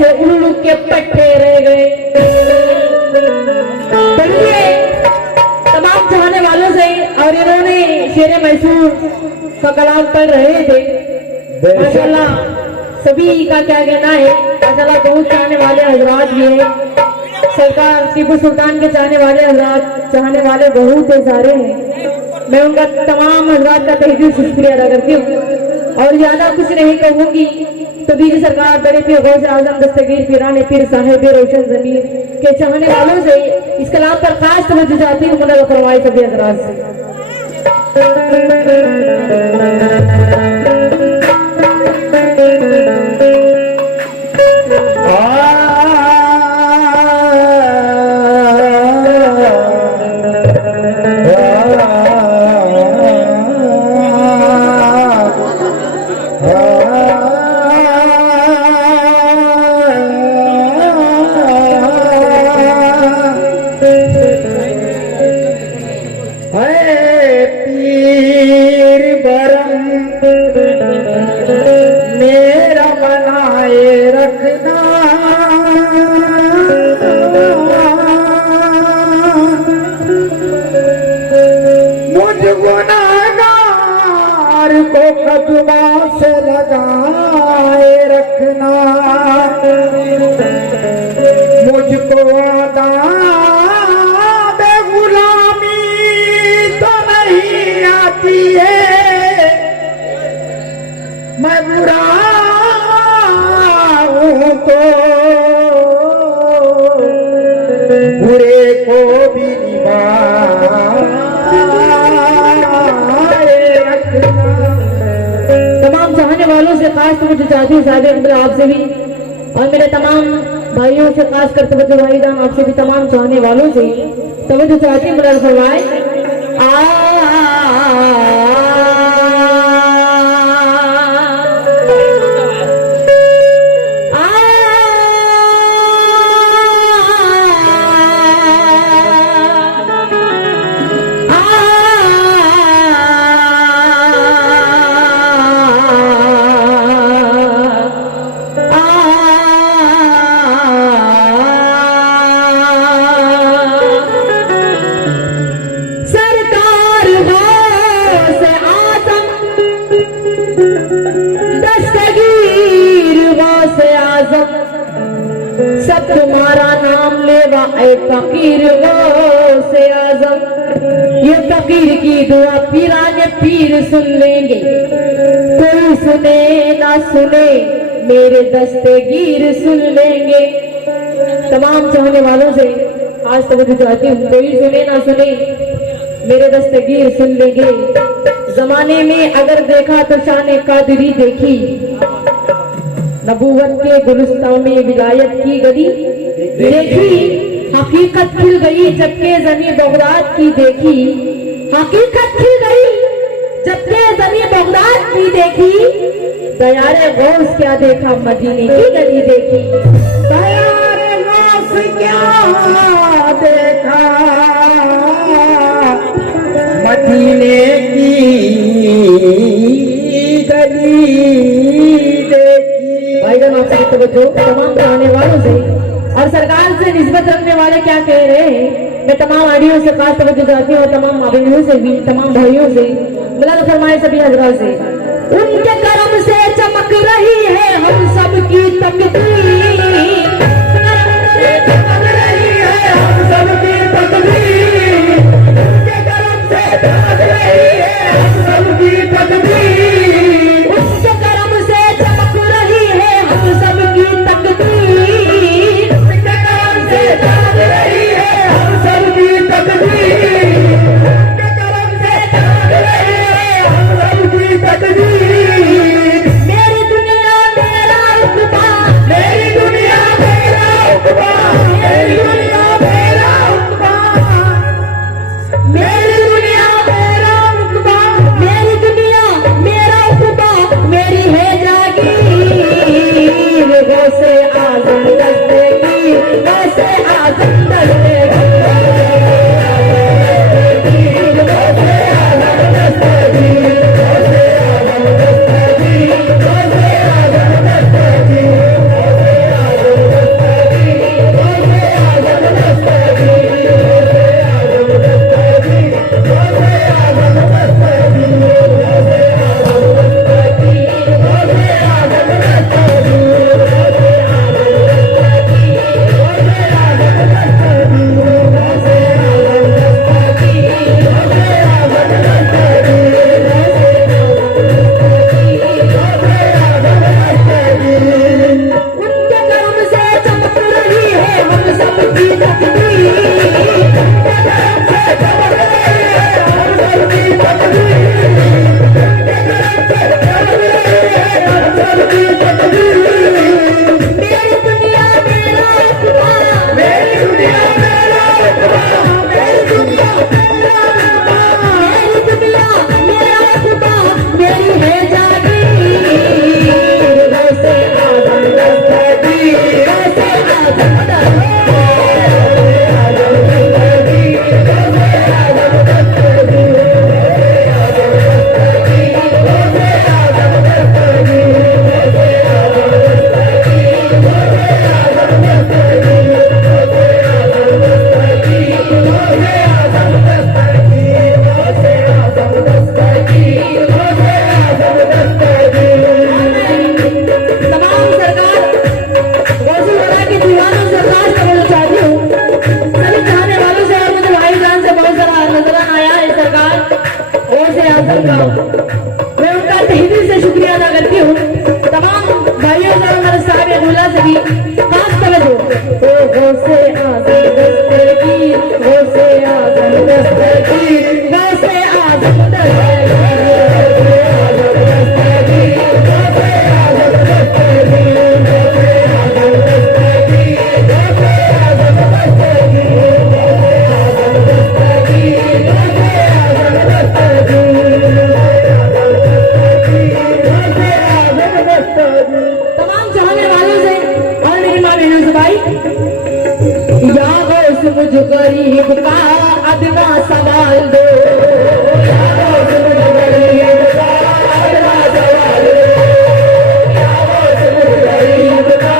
से उल्लू के पट्टे रह गए। बल्कि तमाम चाहने वालों से और इन्होंने शेर मैसूर का कलाम पढ़ रहे थे। माशाल्लाह सभी का क्या कहना है, माशाल्लाह बहुत चाहने वाले हजरात भी हैं। सरकार टीपू सुल्तान के चाहने वाले हजरात, चाहने वाले बहुत सारे हैं। मैं उनका तमाम हजरात का तहे दिल से शुक्रिया अदा करती हूँ और ज्यादा कुछ नहीं कहूंगी। तो बीजी सरकार बड़े पीर गौसे आजम दस्तगीर पीराने पीर साहिब रोशन जमीर के चाहने वालों से इस कलाम पर खास तवज्जो चाहती हूँ। मुनव्वर फरमाए सभी हजरात से। मेरा बनाए रखना मुझ गुनाहगार को कदमों से लगाए रखना। मुझको आदाब गुलामी तो नहीं आती है, मैं बुरा हूँ तो बुरे को भी निभाए रखना। तमाम चाहने वालों से खास तवज्जो चाहती हूँ साहब आपसे भी और मेरे तमाम भाइयों से खास कर तवज्जो भाईजान आपसे भी, तमाम चाहने वालों से तवज्जो चाहती हूँ। मुनव्वर फरमाए सब तुम्हारा नाम लेवा ए फकीर गौसे आजम। ये फकीर की दुआ पीराने पीर सुन लेंगे, कोई सुने ना सुने मेरे दस्तगीर सुन लेंगे। तमाम चाहने वालों से आज तवज्जो चाहती हूँ, कोई सुने ना सुने मेरे दस्तगीर सुन लेंगे। जमाने में अगर देखा तो शान कादरी देखी, नबूवत के गुलिस्तान में विलायत की गली देखी। हकीकत खिल गई जबकि ज़मीं बगदाद की देखी, हकीकत खिल गई जबकि ज़मीं बगदाद की देखी। दयारे गौस क्या देखा मदीने की गली देखी, दयारे गौस क्या देखा मदीने की गली देखी। भाईजान आपसे तवज्जो तमाम चाहने वालों से और सरकार से निस्बत रखने वाले क्या कह रहे हैं, मैं तमाम ऑडियो से खास तवज्जो चाहती हूँ और तमाम भाइयों से भी, तमाम भाइयों से मुनव्वर फरमाए सभी हजरात से। उनके करम से चमक रही है हम सब की तकदीर, चमक रही है हम सब की तकदीर, उनके करम से चमक रही है हम सब की तकदीर, उनके करम से चमक रही है हम सब की तकदीर, उनके करम से चमक रही है हम सब की तकदीर, उनके करम से चमक रही है हम सब की तकदीर। मेरी दुनिया मेरा रुतबा, मेरी दुनिया गरीब का अदना सवाल दो। क्या बोझ मुझ गरीब का अदना सवाल दो। क्या बोझ मुझ गरीब का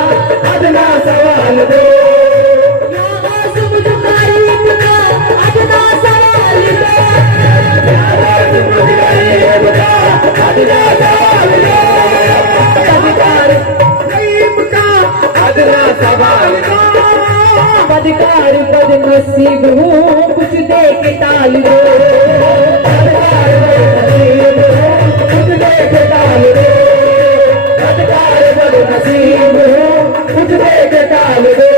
अदना सवाल दो। या गौस मुझ गरीब का अदना सवाल दो। क्या बोझ मुझ गरीब का अदना सवाल दो। बदकार गरीब का अदना सवाल दो। बदकार बदनसीब हूँ कुछ दे के टाल दो। बदकार बदनसीब हूँ कुछ दे के टाल दो। बदकार बदनसीब हूँ कुछ दे के टाल दो।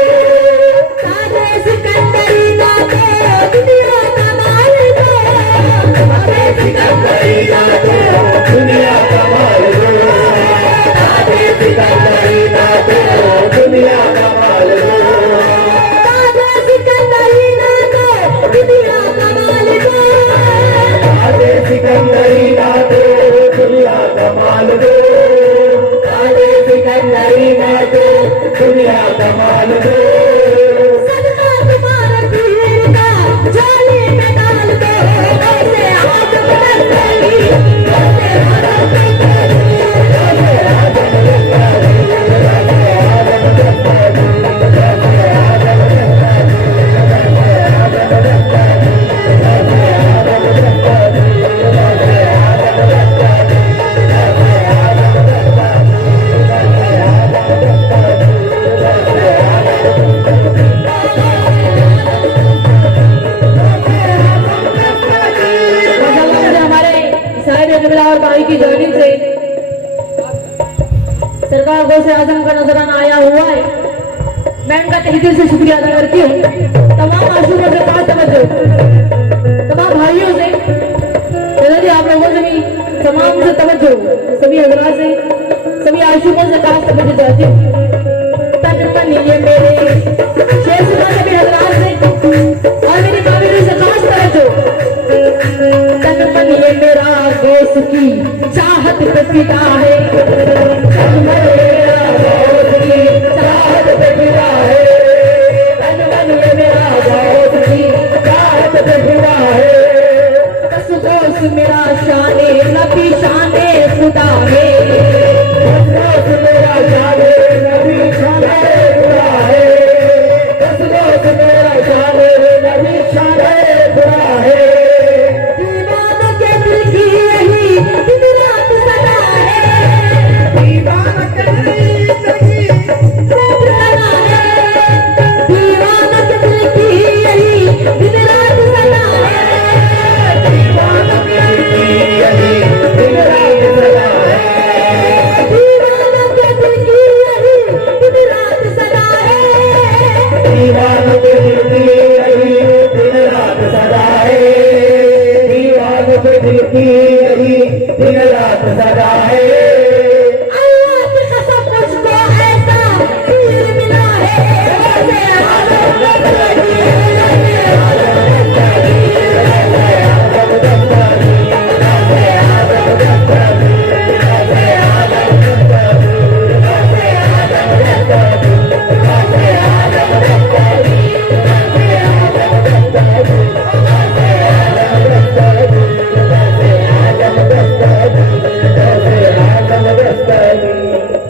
सादे सिकंदरी ना दो दुनिया का माल दो। सादे सिकंदरी ना दो दुनिया का माल दो। सादे सिकंदरी ना दो दुनिया का माल दो। सादे सिकंदरी ना दो दुनिया का माल दो। सादे सिकंदरी ना दो दुनिया का माल दो। सादे सिकंदरी ना दो दुनिया का माल दो। सदका तुम्हारे पीर का झोली में डाल दो। ऐसे हाथ बदल गई ऐसे हाथ बदल हमारे शायद अजमेरा और भाई की जर्नी से सरकार गौ से आजम का नजराना आया हुआ है। मैं उनका तहे दिल से शुक्रिया अदा करती हूँ। तमाम आशुकों से पास तवज्जो, तमाम भाइयों से जी आप लोगों से भी तमाम से तवज्जो, सभी हजरात से सभी आशुकों से खास तवज्जो चाहती हूँ। तकरीबन ये मेरे शेर सुना सभी हजरात से और मेरी काबिल से खास तवज्जो। तकरीबन ये मेरा गौस की चाहत पे फिदा है। तकरीबन मेरा गौस की चाहत पे फिदा है। तकरीबन ये मेरा गौस की चाहत पे फिदा है। बस गौस मेरा शाने नबी शाने खुदा है। बस गौस मेरा शाने नबी शाने खुदा है। बस गौस मेरा शाने नबी शाने खुदा है। दीवानों के दिल की यही दिन रात सदा है। दीवाना के दिल की सदा है। दीवानों के दिल की यही दिन रात सदा है। दीवाना के दिल की यही दिन रात सदा है। दीवानों के दिल की यही दिन रात सदा है। दीवानों के दिल की यही दिन रात सदा है। दीवानों के दिल की यही दिन रात सदा है। अल्लाह की कसम मुझको ऐसा पीर मिला है।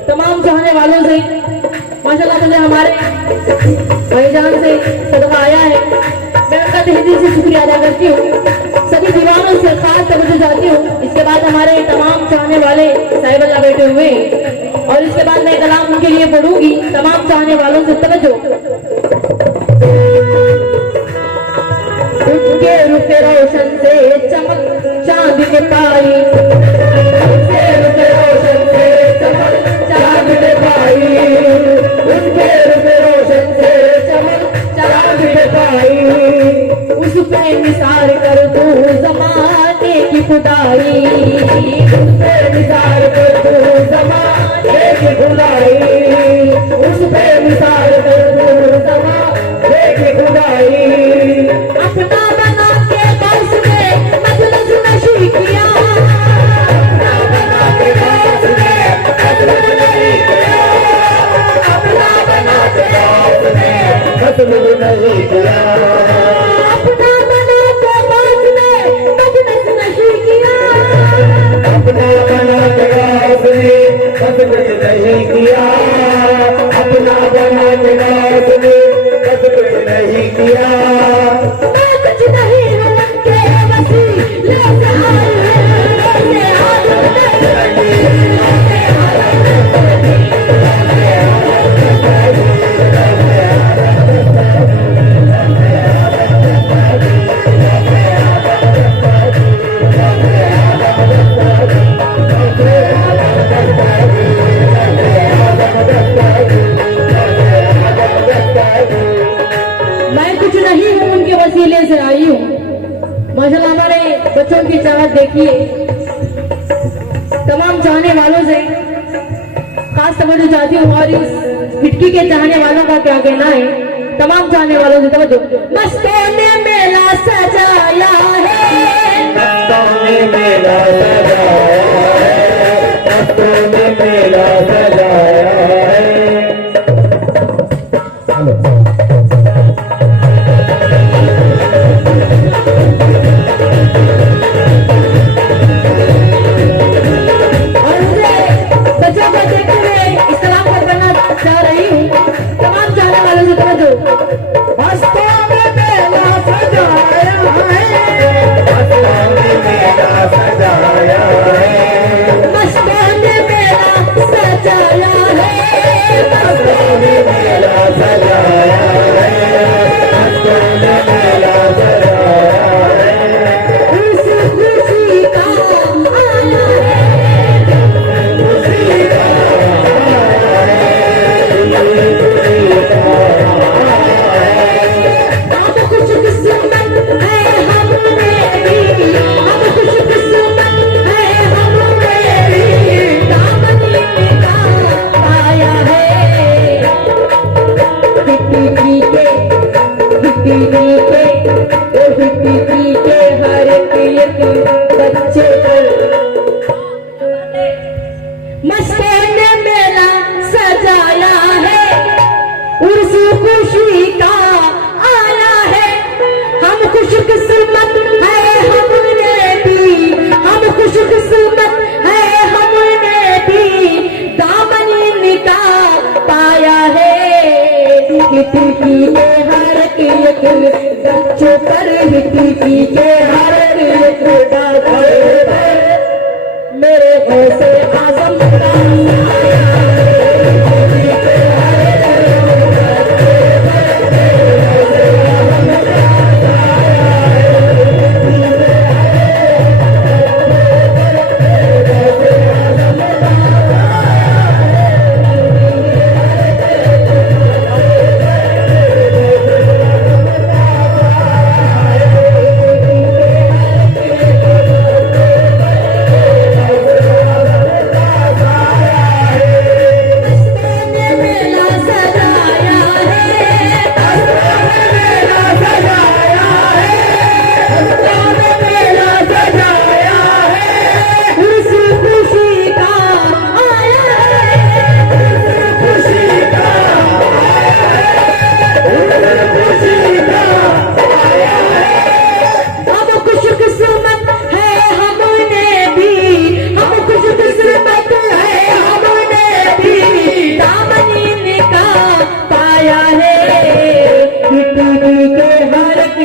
तमाम चाहने वालों से माशाल्लाह मुझे हमारे भाईजान से सदका आया है। मैं उनका तहे दिल से शुक्रिया अदा करती हूँ। सभी दीवानों से खास तवज्जो चाहती हूँ। इसके बाद हमारे तमाम चाहने वाले साहिब अल्लाह बैठे हुए हैं और इसके बाद मैं कलाम उनके लिए पढ़ूंगी। तमाम चाहने वालों से तवज्जो। उनके रुख रोशन से चमक चांद के पाई। उनके रुख रोशन से चमक चांद के पाई। उनके रुख रोशन से चमक चांद के पाई। उस पे निसार कर तू जमाने की खुदाई। उस पे निसार कर तू ज़माने की खुदाई। उस पे निसार कर तू ज़माने की खुदाई। अपना बना के बस में मजलिस नशी किया। अपना बना के बस में मजलिस नहीं किया। अपना बना के बस में मजलिस नहीं किया। एरिया से आई हूँ। माशाल्लाह हमारे बच्चों की चाहत देखिए, तमाम चाहने वालों से खास तवज्जो चाहती हूँ। और इस हिटकी के चाहने वालों का क्या कहना है, तमाम चाहने वालों से तवज्जो। मस्तों ने मेला सजाया है, मस्तों ने मेला सजाया है, मस्तों ने मेला सजाया है। और मुझे बच्चों को देखते हुए इस सलाम को करना चाह रही हूँ। तमाम चाहने वालों से तवज्जो। मस्तों ने मेला सजाया है, मस्तों ने मेला सजाया है, मस्तों ने मेला सजाया है, मस्तों ने मेला सजाया है, मस्तों ने मेला सजाया है। उस खुशी का आया खुशी का हम खुशकिस्मत है हमने भी, हम खुशकिस्मत है हमने भी, दामन का पाया है। हिटकी के हर एक बच्चे पर मस्ते ने मेला सजाया है, उर्स खुशी का आया है। हम खुशकिस्मत है हमने भी, हम खुशकिस्मत है हमने भी, दामन इनका पाया है। हिटकी के हर एक बच्चों पर, हिटकी के हर एक बच्चों पर मेरे ऐसे आजम का साया ने मेला सजाया है, मेला सजाया है, मेला सजाया है। उस खुशी का आया है। खुशी का खुशी का हम खुशकिस्मत है हमने भी, हम खुशकिस्मत है हमने भी, दामन इनका पाया है। हिटकी के हर एक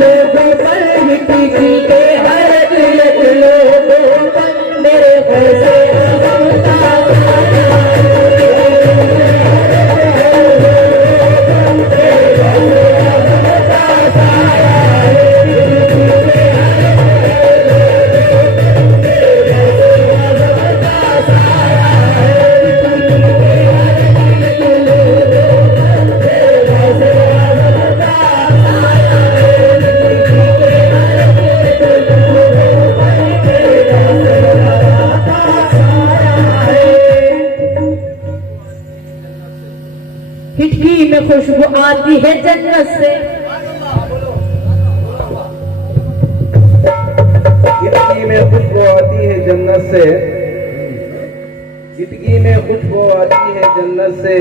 लोगों पर, हिटकी के हर एक लोगों पर मेरे ऐसे आजम का साया हिटकी में खुशबू आती है जन्नत से, जिंदगी में खुशबू आती है जन्नत से, जिंदगी में खुशबू आती है जन्नत से।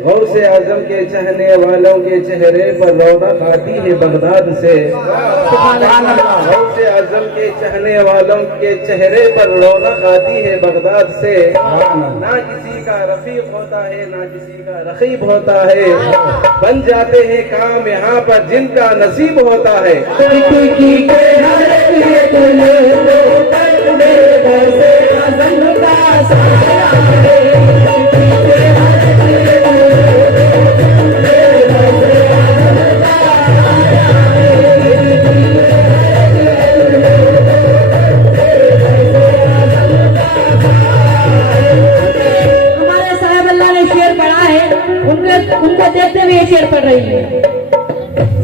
गौसे आजम के चाहने वालों के चेहरे पर रौनक आती है बगदाद से। गौसे आजम के चाहने वालों के चेहरे पर रौनक आती है बगदाद से। ना किसी का रफीक होता है, ना किसी का रकीब होता है, बन जाते हैं काम यहाँ पर जिनका नसीब होता है। हिटकी के हर एक लोगों पर मेरे ऐसे आजम का साया है। हिटकी के हर एक लोगों पर मेरे ऐसे आजम का साया है। हिटकी के हर एक लोगों पर मेरे ऐसे आजम का साया है। हमारे साहब अल्लाह ने शेर पढ़ा है, उनको देखते हुए शेर पढ़ रही है।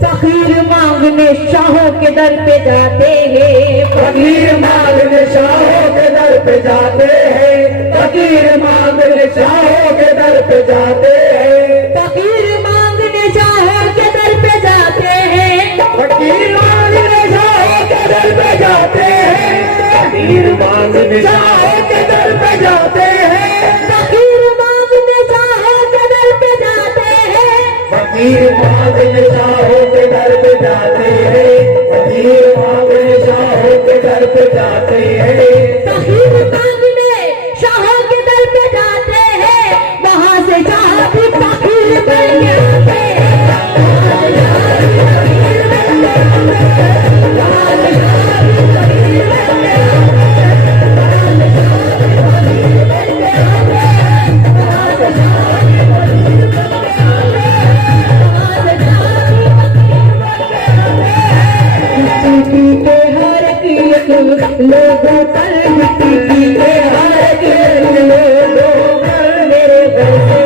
फकीर फकीर मांगने शाहों के दर पे जाते हैं, फकीर मांगने शाहों के दर पे जाते हैं, फकीर मांगने शाहों के दर पे जाते हैं, फकीर मांगने शाहों के दर पे जाते हैं, फकीर मांगने शाहों के दर पे जाते हैं, फकीर मांगने शाहों के दर पे जाते हैं, फकीर मांगने शाहों के दर पे जाते हैं, फकीर मांगने शाहों के दर पे जाते हैं, फकीर मांगने शाहों के दर पे जाते हैं, फकीर मांगने शाहों के दर पे जाते हैं, वहां से शाह भी फकीर बन जाते हैं, मिट्टी के हर एक लोगों पर, मिट्टी के हर एक लोगों पर मेरे वैसे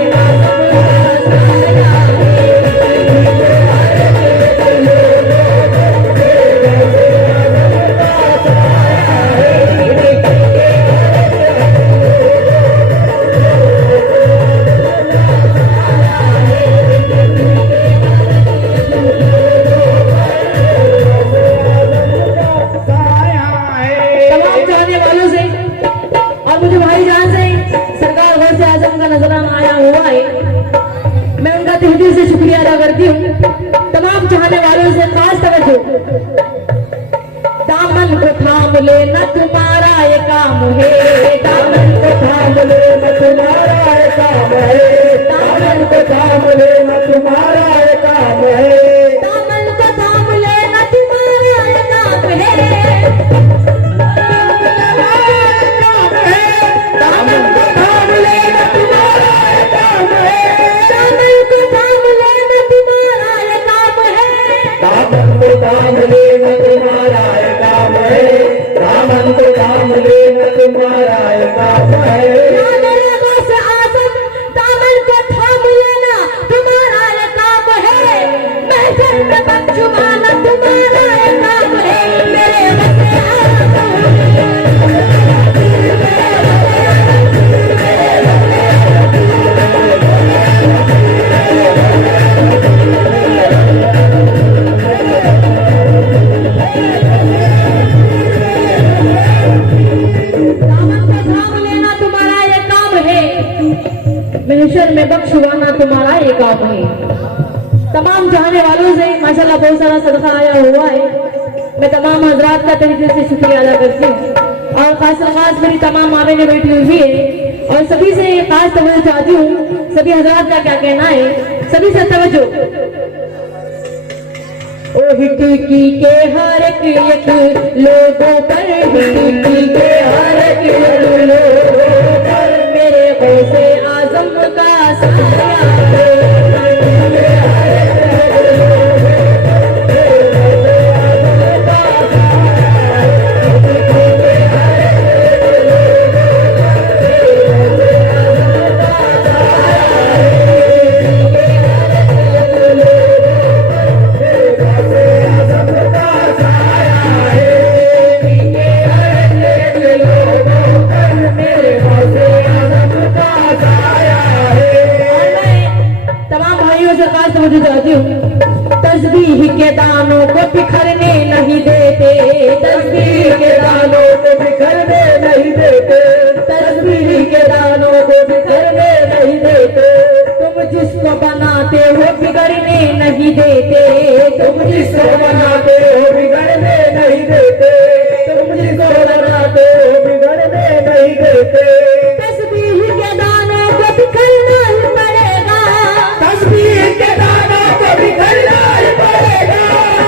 तमाम चाहने वालों से और मुझे भाईजान से सरकार गौसे आजम का नजराना आया हुआ है, मैं उनका तहे दिल से शुक्रिया अदा करती हूँ। तमाम चाहने वालों से खास तवज्जो, दामन को थाम लेना तुम्हारा ये काम है, दामन को थाम लेना तुम्हारा ये काम है, दामन को थाम लेना तुम्हारा ये काम है, दामन को थाम लेना तुम्हारा ये काम है, दामन को थाम लेना तुम्हारा ये काम है, दामन को थाम लेना तुम्हारा ये काम है, दामन को थाम लेना तुम्हारा ये काम है, दामन को थाम लेना तुम्हारा ये काम है, मेरे गौसे आजम दामन को थाम लेना तुम्हारा ये काम है, महफिल में बदजुबाना तुम्हारा ये काम है, मेरे गौसे आजम दामन को थाम लेना तुम्हारा ये काम है, महशर में बख्शवाना तुम्हारा ये काम है। तमाम चाहने वालों से माशाल्लाह बहुत सारा सदका आया हुआ है, मैं तमाम हजरात का तहे दिल से शुक्रिया अदा करती हूँ और खास मेरी तमाम मावेने बैठी हुई है और सभी से खास तवज्जो चाहती हूँ, सभी हजरात का क्या कहना है, सभी से तवज्जो। ओ हिटकी के हर एक लोगों पर, हिटकी के हर एक लोगों पर मेरे गौसे आजम का साया है, चाहती हूँ। तस्बीह के दानों को बिखरने नहीं देते, तस्बीह के दानों को बिखरने नहीं देते, तस्बीह के दानों को बिखरने नहीं देते, तुम जिसको बनाते हो बिगड़ने नहीं देते, तुम जिसको बनाते हो बिगड़ने नहीं देते, तुम जिसको बनाते हो बिगड़ने नहीं देते। तस्बीह के दानों को बिखरना ही पड़ेगा, तस्बीह के दानों को बिखरना ही पड़ेगा,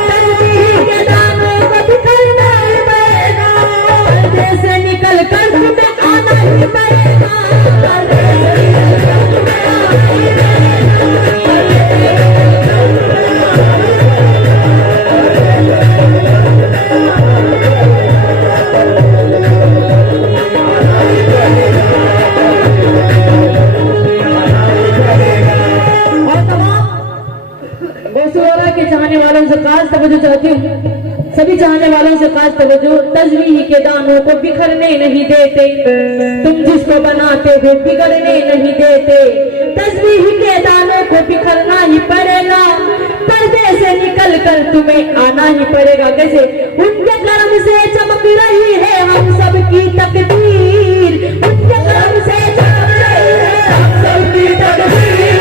तस्बीह के दानों को बिखरना ही पड़ेगा, पर्दे से निकल कर तुम्हें आना ही पड़ेगा, पर्दे से निकल कर तुम्हें आना ही पड़ेगा। तवज्जो चाहती हूँ। सभी चाहने वालों से खास तवज्जो। तस्वीर के दानों को बिखरने नहीं देते, तुम जिसको बनाते हो बिगड़ने नहीं देते। तस्वीर के दानों को बिखरना ही पड़ेगा, पर्दे से निकल कर तुम्हें आना ही पड़ेगा। कैसे? उनके कर्म से चमक रही है हम सबकी तकदीर, उनके कर्म से चमक रही है हम सबकी तकदीर,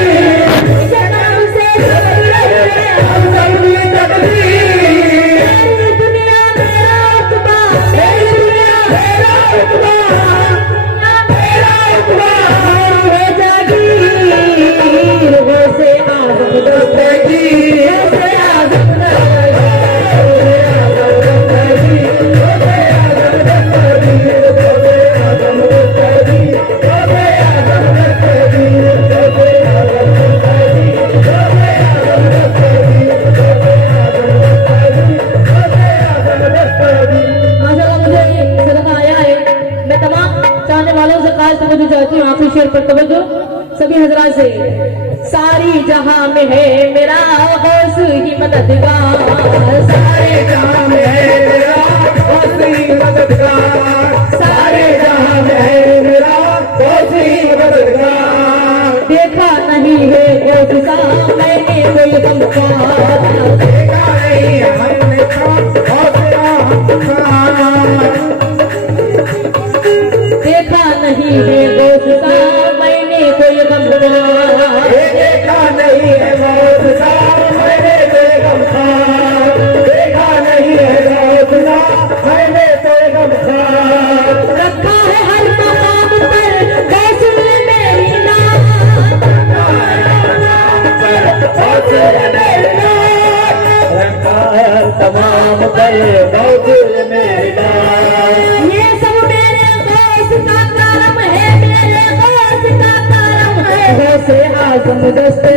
उनके कर्म से चमक रही है हम सबकी तकदीर। मेरी दुनिया मेरा रुतबा, मेरी दुनिया मेरा रुतबा, दुनिया मेरा रुतबा है जागीर, वो से आज़म दस्तगीर, वो से आज़म तवज्जो चाहती हूँ। आखिरी शेर पर तवज्जो सभी हजरात से। सारी जहां में है मेरा गौस ही मददगार, सारे जहां में है मेरा गौस ही मददगार, सारे जहां में है मेरा गौस ही मददगार। देखा नहीं है गौस सा मैंने कोई गमखार, देखा नहीं है मैंने देखा नहीं है गौस सा मैंने कोई गमखार, देखा नहीं है गौस सा मैंने कोई गमखार, देखा नहीं है गौस सा मैंने कोई गमखार। रखा है हर मकाम पर गौस ने मेरी नाम, रखा है तमाम पर गौस ने मेरी नाम। ये सब मेरे गौस का करम है, मेरे गौस का करम है, गौसे आज़म दस्तगीर।